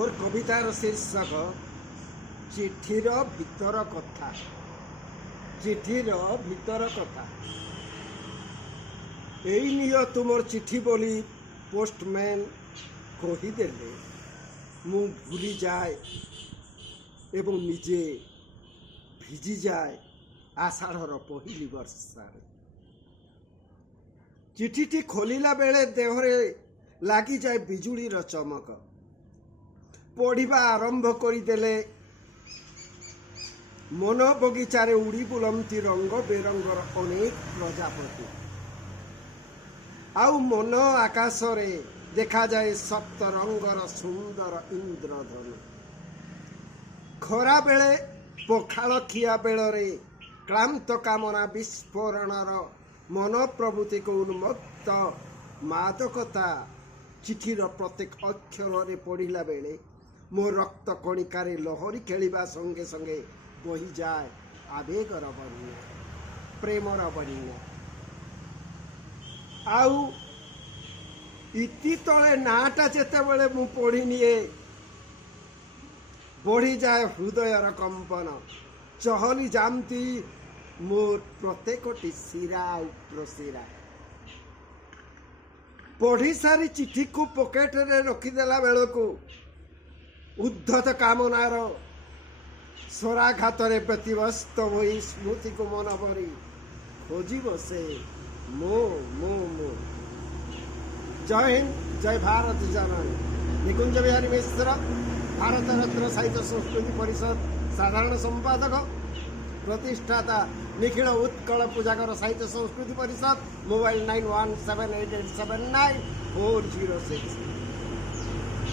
मोर कवितार शीर्षक चिठीर भीतर कथा। चिठीर भीतर कथा एई नियो तुमर चिठी बोली पोस्टमैन कहीदेले मु भूली जाए एवं निजे भिजी जाए आषाढ़र पहली वर्षारे। चिठीटी खोलिला बेले देहरे लगी जाए बिजुलीर चमक। पढ़िबा आरंभ करदेले मन बगीचारे उड़ी बुलंती रंग बेरंगर अनेक प्रजापति। आउ मन आकाशरे देखा जाए सप्त रंगर सुंदर इंद्रधनु। खरा बेले पखाल खिया बेलरे क्लांत कामना विस्फोरणर मन प्रभृति को उन्मत्त मादकता चिठीर प्रत्येक अक्षर पढ़िला बेले मो रक्त कणिकारे लहरी खेलिबा संगे संगे बही जाए आवेगर बन्या प्रेमर बन्या। आउ इति तले नाटा जेते बेले मु पढ़ी निए बढ़ी जाए हृदयर कंपन। चहली जामती मोर प्रत्येकटी शिरा प्रशिरा। पढ़ी सारी चिठी को पॉकेट रे रखीदेला बेलू उद्धत कामनार स्वराघात व्यतिव्यस्त हो स्मृति को मन भरी खोजी बसे मो मो मो। जय हिंद, जय भारत जननी। निकुंज बिहारी मिश्र, भारत रत्न साहित्य संस्कृति परिषद साधारण संपादक, प्रतिष्ठाता निखिल उत्कल पूजाकर साहित्य संस्कृति परिषद। मोबाइल 9178879406।